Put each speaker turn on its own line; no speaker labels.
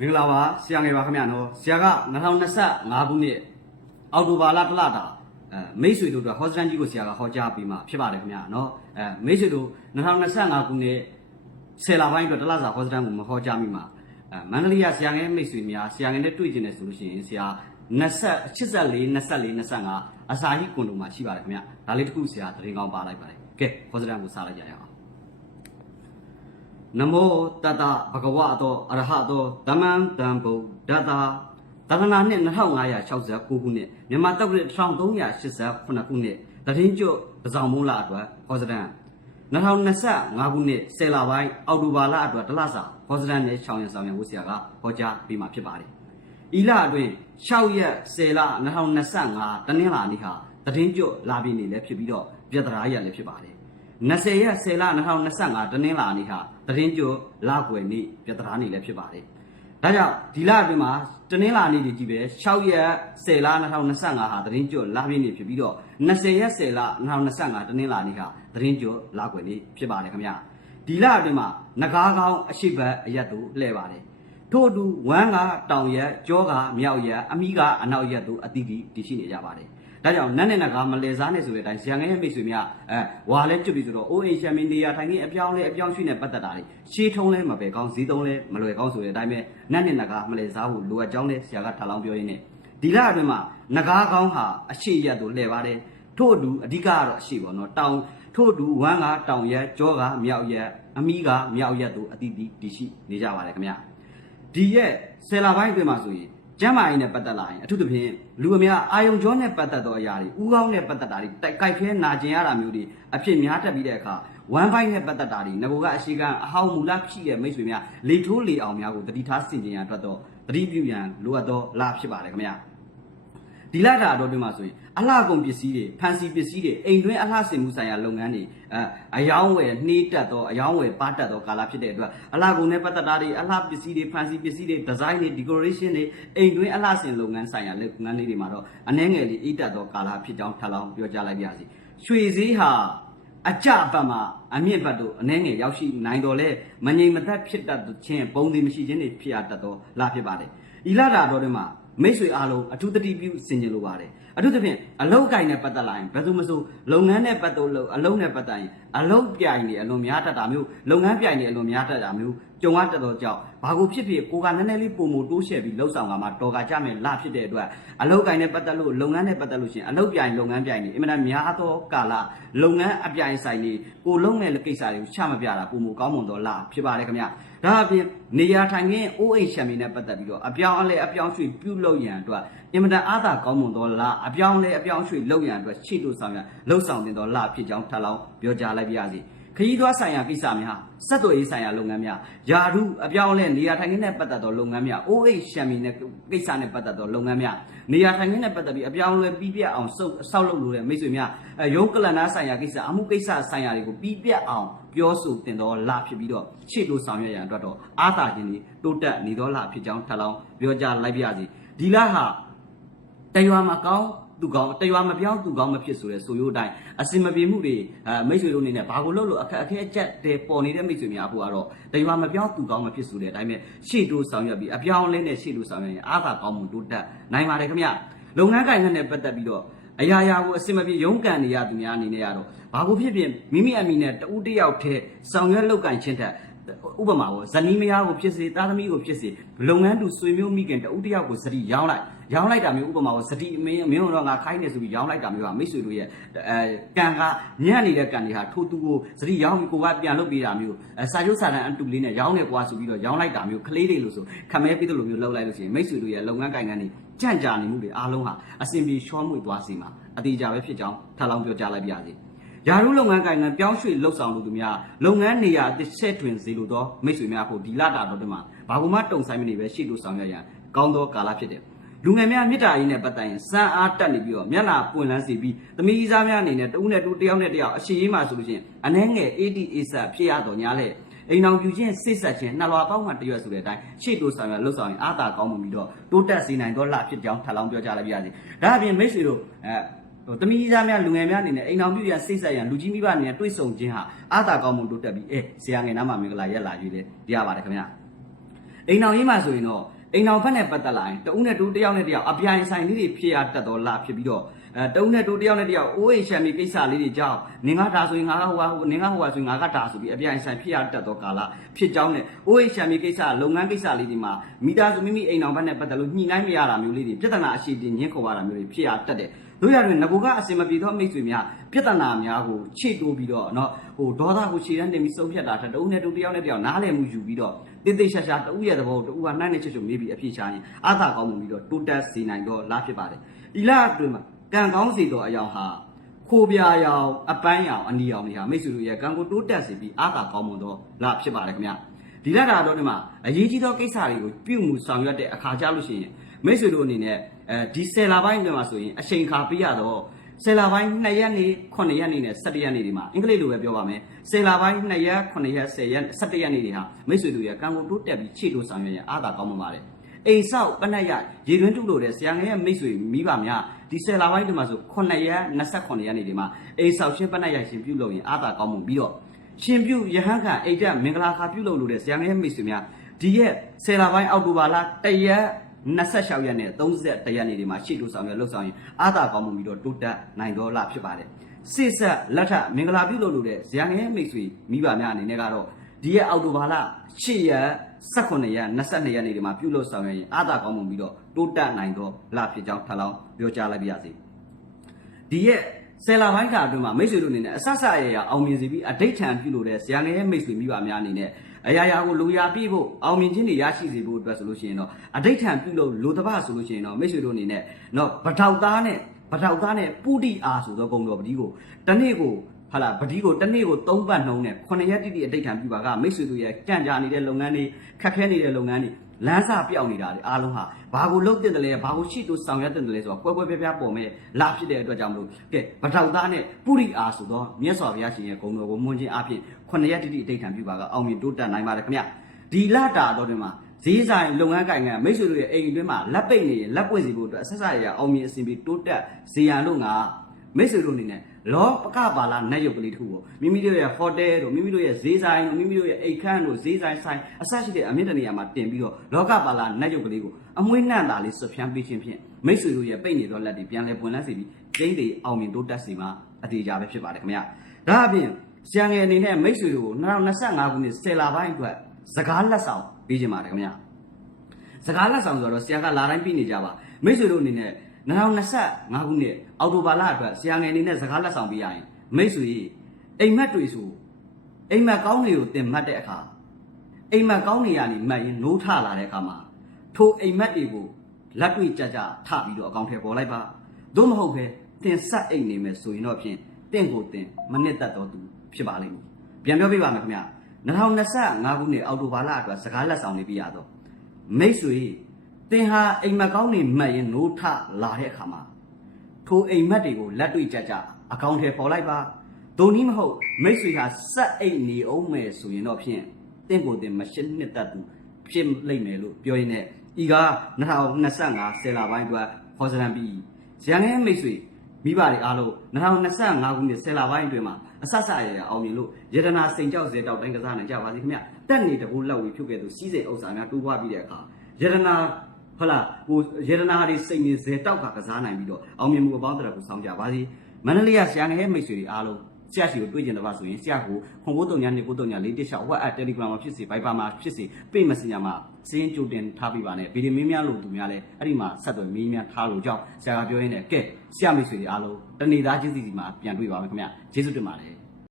မင်္ဂလာပါဆရာငယ်ပါခင်ဗျာနော်ဆရာက2025ခုနှစ်အောက်တိုဘာလတစ်လတာအဲမိတ်ဆွေတို့အတွက်ဟောစတန်ကြီးကိုဆရာကဟောကြားပေးမှာဖြစ်ပါတယ်ခင်ဗျာနော်အဲမိတ်ဆွေတို့2025ခုနှစ်ဆယ်လပိုင်းအတွက်တစ်လစာဟောစတန်ကိုမဟောကြားမိမှာအဲမန္တလေးကဆရာငယ်မိတ်ဆွေများဆရာငယ်နဲ့တွေ့ကျင်တယ်ဆိုလို့ရှိရင်ဆရာ20 84 24 25အစာဟိကွန်တုံမှာရှိပါတယ်ခင်ဗျာဒါလေးတစ်ခုဆရာသတင်းကောင်းပါလိုက်ပါတယ်ကဲဟောစတန်ကိုစားလိုက်ကြရအောင် နမောတတဘဂဝတောအရဟတောဓမ္မံတံဗုဒ္ဓတာတရဏနှစ်2569ခုနှစ်မြန်မာတက္ကရာ1388ခုနှစ်တရင်ကျွတ်ပဇောင်မုန်းလအတွက်ဟောစတန်2025ခုနှစ်ဆယ်လပိုင်းအောက်တိုဘာလအတွက်တလစာဟောစတန်နဲ့ချောင်းရဆောင်ရဝဆရာကဟောကြားပေးမှာဖြစ်ပါတယ်။ဤလအတွင်း6ရက်10လ2025တနင်္လာနေ့ဟာတရင်ကျွတ်လာပြီနေလည်းဖြစ်ပြီးတော့ပြတ္တရာရက်လည်းဖြစ်ပါတယ်။ 20ရက်10လ2025တနင်္လာနေ့ဟာသတင်းကြိုလကွယ်နေ့ပြတ္တရာနေ့လည်းဖြစ်ပါတယ်။ဒါကြောင့်ဒီလအတွင်းမှာတနင်္လာနေ့ဒီကြီးပဲ6ရက်10လ2025ဟာသတင်းကြိုလပြည့်နေ့ဖြစ်ပြီးတော့20ရက်10လ2025တနင်္လာနေ့ဟာသတင်းကြိုလကွယ်နေ့ဖြစ်ပါတယ်ခင်ဗျာ။ဒီလအတွင်းမှာငကားကောင်းအရှိတ်ဘက်အရက်တို့လှည့်ပါတယ်။ထို့အတူဝမ်းကတောင်ရက်ကြောကမြောက်ရက်အမိကအနောက်ရက်တို့အတိအတီတည်ရှိနေကြပါတယ်။ ဒါကြောင့်နတ်နဲ့နတ်ကားမလဲစားနဲ့ဆိုတဲ့အတိုင်းဇံငယ်ရဲ့မိတ်ဆွေများအဲဝါလဲကျွတ်ပြီဆိုတော့အိုးအိမ်ရှမ်းမင်းနေရာထိုင်ကြီးအပြောင်းလဲအပြောင်းရွှေ့နဲ့ပတ်သက်တာတွေရှေးထုံးလဲမပဲကောင်းဈေးသုံးလဲမလွယ်ကောင်းဆိုတဲ့အတိုင်းပဲနတ်နဲ့နတ်ကားမလဲစားဖို့လိုအပ်ကြောင်းလဲဆရာကထပ်လောင်းပြောရင်းနဲ့ဒီလအတွင်းမှာနဂါးကောင်းဟာအရှိရက်တို့လှည့်ပါတယ်ထို့အတူအဓိကကတော့အရှိပေါ့နော်တောင်ထို့အတူဝမ်းကတောင်ရက်ကြောကမြောက်ရက်အမီးကမြောက်ရက်တို့အတိအတီတည်ရှိနေကြပါတယ်ခင်ဗျာဒီရဲ့ဆယ်လပိုင်းအတွင်းမှာဆိုရင် ကျမ်းမာရေးနဲ့ပတ်သက်လာရင်အထူးသဖြင့်လူအများအာယုံကြောနဲ့ပတ်သက်သောအရာတွေဥကောင်းနဲ့ပတ်သက်တာတွေတိုက်ကြိုက်ခဲနာကျင်ရတာမျိုးတွေအဖြစ်များတက်ပြီးတဲ့အခါဝမ်ဘိုက်နဲ့ပတ်သက်တာတွေငကိုကအရှိကအဟောင်းမူလဖြစ်တဲ့မိတ်ဆွေများလေထိုးလေအောင်များကိုတတိထားဆင်ခြင်ရန်အတွက်တော့တတိပြုရန်လိုအပ်သောလဖြစ်ပါတယ်ခင်ဗျာ ဒီလာတာတော့တွင်မှာဆိုရင်အလှကုန်ပစ္စည်းတွေဖန်စီပစ္စည်းတွေအိမ်တွင်းအလှဆင်မှုဆိုင်ရာလုပ်ငန်းတွေအဲအယောင်းဝယ်နှေးတက်သောအယောင်းဝယ်ပါတက်သောကာလဖြစ်တဲ့အတွက်အလှကုန်နဲ့ပတ်သက်တာတွေအလှပစ္စည်းတွေဖန်စီပစ္စည်းတွေဒီဇိုင်းတွေ decoration တွေအိမ်တွင်းအလှဆင်လုပ်ငန်းဆိုင်ရာလုပ်ငန်းလေးတွေမှာတော့အနှဲငယ်လေးအိတ်တက်သောကာလဖြစ်ကြောင်းထပ်လောင်းပြောကြားလိုက်ပါရစေရွှေစည်းဟာအကြအပတ်မှာအမြင့်ဘတ်တို့အနှဲငယ်ရောက်ရှိနိုင်တော်လဲမငြိမ်မသက်ဖြစ်တတ်ခြင်းပုံသီမရှိခြင်းတွေဖြစ်ရတတ်သောလဖြစ်ပါတယ်ဤလာတာတော့တွင်မှာ မိတ်ဆွေအားလုံးအထူးတတိပြုဆင်ခြင်လိုပါတယ်အထူးသဖြင့်အလုတ်ကိုင်နဲ့ပတ်သက်လာရင်ဘယ်သူမဆိုလုပ်ငန်းနဲ့ပတ်သက်လို့အလုတ်နဲ့ပတ်သက်ရင်အလုတ်ပြိုင်နေအလွန်များတတ်တာမျိုးလုပ်ငန်းပြိုင်နေအလွန်များတတ်တာမျိုးကြုံရတတ်သောကြောင့်ဘာကိုဖြစ်ဖြစ်ကိုကနည်းနည်းလေးပုံမတိုးရှယ်ပြီးလှုပ်ဆောင်ကမှတော်ကကြမယ်လဖြစ်တဲ့အတွက်အလုတ်ကိုင်နဲ့ပတ်သက်လို့လုပ်ငန်းနဲ့ပတ်သက်လို့ရှိရင်အလုတ်ပြိုင်လုပ်ငန်းပြိုင်နေအင်မတန်များသောကာလလုပ်ငန်းအပြိုင်ဆိုင်နေကိုလုံးမဲ့ကိစ္စတွေကိုချမပြတာပုံမကောင်းမွန်သောလဖြစ်ပါတယ်ခင်ဗျဒါအပြင်နေရာထိုင်ခင်းအိုးအိမ်ရှံမီနဲ့ပတ်သက်ပြီးတော့အပြောင်းအလဲအပြောင်းရွှေ့ပြုလုပ်ရန်အတွက်အင်မတန်အားသာကောင်းမွန်သောလအပြောင်းလဲအပြောင်းရွှေ့လုပ်ရန်အတွက်ရှေ့တို့ဆောင်ရလှုပ်ဆောင်တင်သောလဖြစ်ကြောင်းထပ်လောင်းပြောကြားလိုက်ပါရစေခရီးသွားဆိုင်ရာကိစ္စများစက်တော်ရေးဆိုင်ရာလုပ်ငန်းများယာရုအပြောင်းအလဲနေရာထိုင်ခင်းနဲ့ပတ်သက်သောလုပ်ငန်းများအိုးအိမ်ရှံမီနဲ့ကိစ္စနဲ့ပတ်သက်သောလုပ်ငန်းများနေရာထိုင်ခင်းနဲ့ပတ်သက်ပြီးအပြောင်းအလဲပြီးပြတ်အောင်စုပ်ဆောက်လုပ်လို့တဲ့မိတ်ဆွေများအဲရုံးကလန်နာဆိုင်ရာကိစ္စအမှုကိစ္စဆိုင်ရာတွေကိုပြီးပြတ်အောင်ပြောဆိုတင်သောလဖြစ်ပြီးတော့ရှေ့တို့ဆောင်ရွက်ရန်အတွက်တော့အားသာခြင်းတွေတိုးတက်နေသောလဖြစ်ကြောင်းထပ်လောင်းပြောကြားလိုက်ပါရစေ ဒီလဟာတရွာမှာကောင်းသူကောင်းတရွာမပြောင်းသူကောင်းမဖြစ်ဆိုတဲ့ဆိုရိုးအတိုင်းအစင်မပြေမှုတွေအဲမိတ်ဆွေတို့အနေနဲ့ဘာကိုလုပ်လို့အခက်အခဲအကျက်တွေပေါ်နေတဲ့မိတ်ဆွေများအဖို့ကတော့တရွာမပြောင်းသူကောင်းမဖြစ်ဆိုတဲ့အတိုင်းပဲရှေ့တိုးဆောင်ရွက်ပြီးအပြောင်းအလဲနဲ့ရှေ့တိုးဆောင်ရွက်ရင်အားသာကောင်းမှုတိုးတက်နိုင်ပါတယ်ခင်ဗျလုပ်ငန်းကိုင်ငန်းနဲ့ပတ်သက်ပြီးတော့အရာရာကိုအစင်မပြေရုန်းကန်နေရသူများအနေနဲ့ကတော့ဘာကိုဖြစ်ဖြစ်မိမိအမိနဲ့တူးတယောက်တည်းဆောင်ရွက်လုပ်ကင်ချင်းထက် ဥပမာပေါ့ဇနီးမယားကိုဖြစ်စေသားသမီးကိုဖြစ်စေလုပ်ငန်းတူဆွေမျိုးမိခင်တဦးတယောက်ကိုစတိရောင်းလိုက်ရောင်းလိုက်တာမျိုးဥပမာပေါ့စတိမင်းမင်းတို့တော့ငါခိုင်းနေဆိုပြီးရောင်းလိုက်တာမျိုးကမိတ်ဆွေတို့ရဲ့အဲကံကညံ့နေတဲ့ကံတွေဟာထိုးသူကိုစတိရောင်းပြီးကိုကပြန်လုပ်ပေးတာမျိုးအဲစာချုပ်စာတမ်းအတူလေးနဲ့ရောင်းနေကွာဆိုပြီးတော့ရောင်းလိုက်တာမျိုးကလေးတွေလို့ဆိုခမဲပြီးတဲ့လိုမျိုးလှုပ်လိုက်လို့ရှိရင်မိတ်ဆွေတို့ရဲ့လုပ်ငန်းကိုင်ငန်းတွေကြန့်ကြာနေမှုတွေအားလုံးဟာအဆင်ပြေရှောမှုသွားစေမှာအတိအကျပဲဖြစ်ကြောင်းထပ်လောင်းပြောကြားလိုက်ပါရစေ ယာရုလုပ်ငန်းကိုင်ငံပြောင်းရွှေ့လှုပ်ဆောင်လို့သူများလုပ်ငန်းနေရာအသစ်ဆက်တွင်စေလိုသောမိတ်ဆွေများဖို့ဒီလတာတော့တည်းမှာဘာကူမှတုံဆိုင်မနေပဲရှေ့တို့ဆောင်ရွက်ရန်ကောင်းသောကာလဖြစ်တယ်လူငယ်များမေတ္တာရေးနဲ့ပတ်သက်ရင်စံအားတက်နေပြီးတော့မျက်နာပွင့်လန်းစေပြီးသမီးစားများအနေနဲ့တဦးနဲ့တူတယောက်နဲ့တယောက်အရှိရေးမှဆိုလို့ချင်းအနှဲငယ် ADA ဆက်ဖြစ်ရတော့ညာလေအိမ်အောင်ပြူချင်းစိတ်ဆက်ချင်းနှလွာပေါင်းမှတရွက်ဆိုတဲ့အတိုင်းရှေ့တိုးဆောင်ရလှုပ်ဆောင်ရင်အားသာကောင်းမှုပြီးတော့တိုးတက်စေနိုင်သောလဖြစ်ကြောင်းထပ်လောင်းပြောကြားလိုက်ပါရစေဒါအပြင်မိတ်ဆွေတို့အဲ ဟိုတမီးသားများလူငယ်များအနေနဲ့အိမ်အောင်ပြူရစိတ်ဆက်ရန်လူကြီးမိဘအနေနဲ့တွေ့ဆုံခြင်းဟာအားသာကောင်းမှုတိုးတက်ပြီးအဲဆရာငယ်နားမှာမင်္ဂလာရက်လာရွေးလေရပါတယ်ခင်ဗျာအိမ်တော်ရေးမှာဆိုရင်တော့အိမ်တော်ဘက်နဲ့ပတ်သက်လာရင်တဦးနဲ့တူတယောက်နဲ့တယောက်အပြိုင်ဆိုင်လေးတွေဖြစ်ရတတ်တော့လာဖြစ်ပြီးတော့အဲတဦးနဲ့တူတယောက်နဲ့တယောက်အိုးအိမ်ချမ်းမြေကိစ္စလေးတွေကြောင့်နင်ကဒါဆိုရင်ငါကဟိုဟာဟိုနင်ကဟိုဟာဆိုရင်ငါကဒါဆိုပြီးအပြိုင်ဆိုင်ဖြစ်ရတတ်တော့ကာလဖြစ်ကြောင်းနဲ့အိုးအိမ်ချမ်းမြေကိစ္စလုပ်ငန်းကိစ္စလေးတွေမှာမိသားစုမိမိအိမ်တော်ဘက်နဲ့ပတ်သက်လို့ညှိနှိုင်းမရတာမျိုးလေးတွေပြဿနာအရှိတင်ညှင်းခေါ်ရတာမျိုးတွေဖြစ်ရတတ်တယ် တို့ရတွင်ငကိုကအစင်မပြေသောမိတ်ဆွေများပြဿနာများကိုခြေတိုးပြီးတော့เนาะဟိုဒေါသကိုခြေတန်းတင်ပြီးစုံဖြတ်တာထက်တဦးနဲ့တူတယောက်နဲ့တယောက်နားလည်မှုယူပြီးတော့တိတိရှာရှာတဦးရဲ့သဘောကိုတဦးကနှိုင်းနဲ့ချွတ်ချွတ်မေးပြီးအပြည့်ချရင်အာသာကောင်းမှုပြီးတော့တိုးတက်စေနိုင်တော့လားဖြစ်ပါတယ်ဒီလအတွင်းမှာကံကောင်းစေသောအယောင်ဟာခိုးပြာရောင်အပန်းရောင်အနီရောင်တွေဟာမိတ်ဆွေတို့ရဲ့ကံကိုတိုးတက်စေပြီးအာသာကောင်းမှုတော့လားဖြစ်ပါတယ်ခင်ဗျဒီလတာတော့ဒီမှာအရေးကြီးသောကိစ္စတွေကိုပြုမှုဆောင်ရွက်တဲ့အခါကြလို့ရှိရင် မိတ်ဆွေတို့အနေနဲ့အဲဒီဆယ်လပိုင်းတွေမှာဆိုရင်အချိန်ခါပြရတော့ဆယ်လပိုင်း2ရက်နေ9ရက်နေနဲ့17ရက်နေဒီမှာအင်္ဂလိပ်လိုပဲပြောပါမယ်ဆယ်လပိုင်း2ရက်9ရက်10ရက်17ရက်နေတွေဟာမိတ်ဆွေတို့ရဲ့ကံကိုတိုးတက်ပြီးခြေတိုးဆောင်ရွက်ရင်အားသာကောင်းမှာပါတယ်အိမ်ဆောက်ပနက်ရရေတွင်းတုလို့တဲ့ဆရာငယ်ရဲ့မိတ်ဆွေမိဘများဒီဆယ်လပိုင်းတွေမှာဆို9ရက်28ရက်နေဒီမှာအိမ်ဆောက်ရှင်းပနက်ရရှင်ပြုလုပ်ရင်အားသာကောင်းမှုပြီးတော့ရှင်ပြုယဟန်ခံအိတ်တက်မင်္ဂလာခါပြုလုပ်လို့တဲ့ဆရာငယ်ရဲ့မိတ်ဆွေများဒီရက်ဆယ်လပိုင်းအောက်တိုဘာလ1ရက် 26ရက်နဲ့31ရက်နေ့ဒီမှာရှေ့တိုးဆောင်ရလှုပ်ဆောင်ရင်အာသာကောင်းမှုပြီးတော့တိုးတက်နိုင်တော့လာဖြစ်ပါတယ်စစ်ဆက်လက်ထမင်္ဂလာပြုလုပ်လို့တဲ့ဇယံငယ်မိတ်ဆွေမိဘများအနေနဲ့ကတော့ဒီရက်အောက်တိုဘာလ8ရက်18ရက်22ရက်နေ့ဒီမှာပြုလုပ်ဆောင်ရရင်အာသာကောင်းမှုပြီးတော့တိုးတက်နိုင်တော့လာဖြစ်ကြောင်းထပ်လောင်းပြောကြားလိုက်ပါရစေဒီရက်ဆယ်လာပိုင်းခါအတွင်းမှာမိတ်ဆွေတို့အနေနဲ့အဆဆအရရအောင်မြင်စေပြီးအဋိဋ္ဌံပြုလို့တဲ့ဇယံငယ်ရဲ့မိတ်ဆွေမိဘများအနေနဲ့ အရာရာကိုလူရာပြည့်ဖို့အောင်မြင်ခြင်းတွေရရှိစေဖို့အတွက်ဆိုလို့ရှိရင်တော့အဋိဋ္ဌံပြုလို့လူတပဆိုလို့ရှိရင်တော့မိတ်ဆွေတို့အနေနဲ့တော့ဗထောက်သားနဲ့ဗထောက်သားနဲ့ပုတိအားဆိုသောဂုံတော်ပတိကိုတစ်နေ့ကို ဟာလာပတိကိုတစ်နေ့ကို၃ပတ်နှုံးနဲ့9ရက်တိတိအဋိဋ္ဌံပြုပါကမိတ်ဆွေတို့ရဲ့ကြံ့ကြာနေတဲ့လုပ်ငန်းတွေခက်ခဲနေတဲ့လုပ်ငန်းတွေလမ်းစာပြောက်နေတာတွေအားလုံးဟာဘာကိုလုပ်တင်တယ်လဲဘာကိုရှိတူဆောင်ရွက်တင်တယ်လဲဆိုတော့ပွဲပွဲပြပြပေါ်မဲ့လာဖြစ်တဲ့အတွက်ကြောင့်မလို့ကဲဗထောက်သားနဲ့ပုရိအားဆိုတော့မြတ်စွာဘုရားရှင်ရဲ့ဂုဏ်တော်ကိုမွန်ခြင်းအဖြစ်9ရက်တိတိအဋိဋ္ဌံပြုပါကအောင်မြင်တိုးတက်နိုင်ပါတယ်ခင်ဗျဒီလတာတော့ဒီမှာဈေးဆိုင်လုပ်ငန်းကိုင်ငံမိတ်ဆွေတို့ရဲ့အိမ်အတွင်းမှာလက်ပိတ်နေရင်လက်ပွင့်စီဖို့အတွက်အဆက်ဆက်ရအောင်မြင်အစဉ်ပြီးတိုးတက်ဇေယံလို့ငါမိတ်ဆွေတို့အနေနဲ့ လောပကပါလာနတ်ရုပ်ကလေးတစ်ခုကိုမိမိတို့ရဲ့ဟိုတယ်တို့မိမိတို့ရဲ့ဈေးဆိုင်တို့မိမိတို့ရဲ့အိတ်ခမ်းတို့ဈေးဆိုင်ဆိုင်အဆက်ရှိတဲ့အမြင့်တနေရာမှာတင်ပြီးတော့လောကပါလာနတ်ရုပ်ကလေးကိုအမွှေးနှံ့တာလေးဆွဖြန်းပေးခြင်းဖြင့်မိတ်ဆွေတို့ရဲ့ပိတ်နေသောလက်တွေပြန်လဲပွင့်လန်းစေပြီးကျင်းတွေအောင်မြင်တိုးတက်စေမှာအတေကြပဲဖြစ်ပါတယ်ခင်ဗျာဒါအပြင်ကျန်ငယ်အနေနဲ့မိတ်ဆွေတို့ကို2025ခုနှစ်ဆယ်လပိုင်းအတွက်စကားလက်ဆောင်ပေးခြင်းပါတယ်ခင်ဗျာစကားလက်ဆောင်ဆိုတော့ဆရာကလာတိုင်းပြီးနေကြပါမိတ်ဆွေတို့အနေနဲ့ 2025ခုနှစ်အောက်တိုဘာလအတွက်ဆရာငယ်အနေနဲ့စကားလက်ဆောင်ပေးရရင်မိတ်ဆွေအိမ်မက်တွေဆိုအိမ်မက်ကောင်းတွေကိုတင်မှတ်တဲ့အခါအိမ်မက်ကောင်းတွေကနေမှတ်ရင်နိုးထလာတဲ့အခါမှာထိုအိမ်မက်တွေကိုလက်တွေ့ကြကြထပြီးတော့အကောင့်ထဲပေါ်လိုက်ပါသို့မဟုတ်ပဲတင်ဆက်အိမ်နေမယ်ဆိုရင်တော့ဖြင့်တင့်ကိုတင်မနစ်သက်တော့သူဖြစ်ပါလိမ့်မယ်ပြန်ပြောပြပါမယ်ခင်ဗျာ2025ခုနှစ်အောက်တိုဘာလအတွက်စကားလက်ဆောင်လေးပြရတော့မိတ်ဆွေ သင်ဟာအိမ်မက်ကောင်းနေမှတ်ရင်နိုးထလာတဲ့အခါမှာထိုအိမ်မက်တွေကိုလက်တွေ့ကြကြအကောင့်ထဲပေါ်လိုက်ပါဒုံနည်းမဟုတ်မိတ်ဆွေဟာစက်အိတ်နေအောင်မယ်ဆိုရင်တော့ဖြင့်တင့်ကိုတင်မရှင်းနှစ်သက်သူဖြစ်လိမ့်မယ်လို့ပြောရင်းနဲ့ဤက2025ဆယ်လပိုင်းအတွက်ခေါ်စရန်ပြီးဇန်ငယ်မိတ်ဆွေမိဘတွေအားလုံး2025ခုနှစ်ဆယ်လပိုင်းအတွင်းမှာအဆဆအရရအောင်မြင်လို့ယတနာစိန်ကြောက်စေတောက်တိုင်းကစားနိုင်ကြပါစေခင်ဗျတက်နေတကူလောက်ဝီဖြုတ်ခဲ့သူစီးစိမ်ဥစ္စာများတိုးပွားပြီးတဲ့အခါယတနာ ဟုတ်လားဟိုယေဒနာတွေစိတ်နေဇေတောက်ကကစားနိုင်ပြီးတော့အောင်မြင်မှုအပေါင်းတရကိုစောင့်ကြပါစေမန္တလေးကဆရာငယ်မိတ်ဆွေတွေအားလုံးဆရာရှိကိုတွေ့ကျင်တယ်ပါဆိုရင်ဆရာကိုခွန်ကိုတုံညာနေကိုတုံညာလေးတစ်လျှောက် WhatsApp Telegram မှာဖြစ်စေ Viber မှာဖြစ်စေပိတ် Messenger မှာစင်းကြိုတင်ထားပေးပါနဲ့ဗီဒီမင်းများလို့သူများလဲအဲ့ဒီမှာဆက်သွယ်မင်းများထားလို့ကြောင့်ဆရာကပြောရင်းနဲ့ကဲဆရာမိတ်ဆွေတွေအားလုံးတဏီသားချင်းစီစီမှာပြန်တွေ့ပါမယ်ခင်ဗျကျေးဇူးတင်ပါတယ်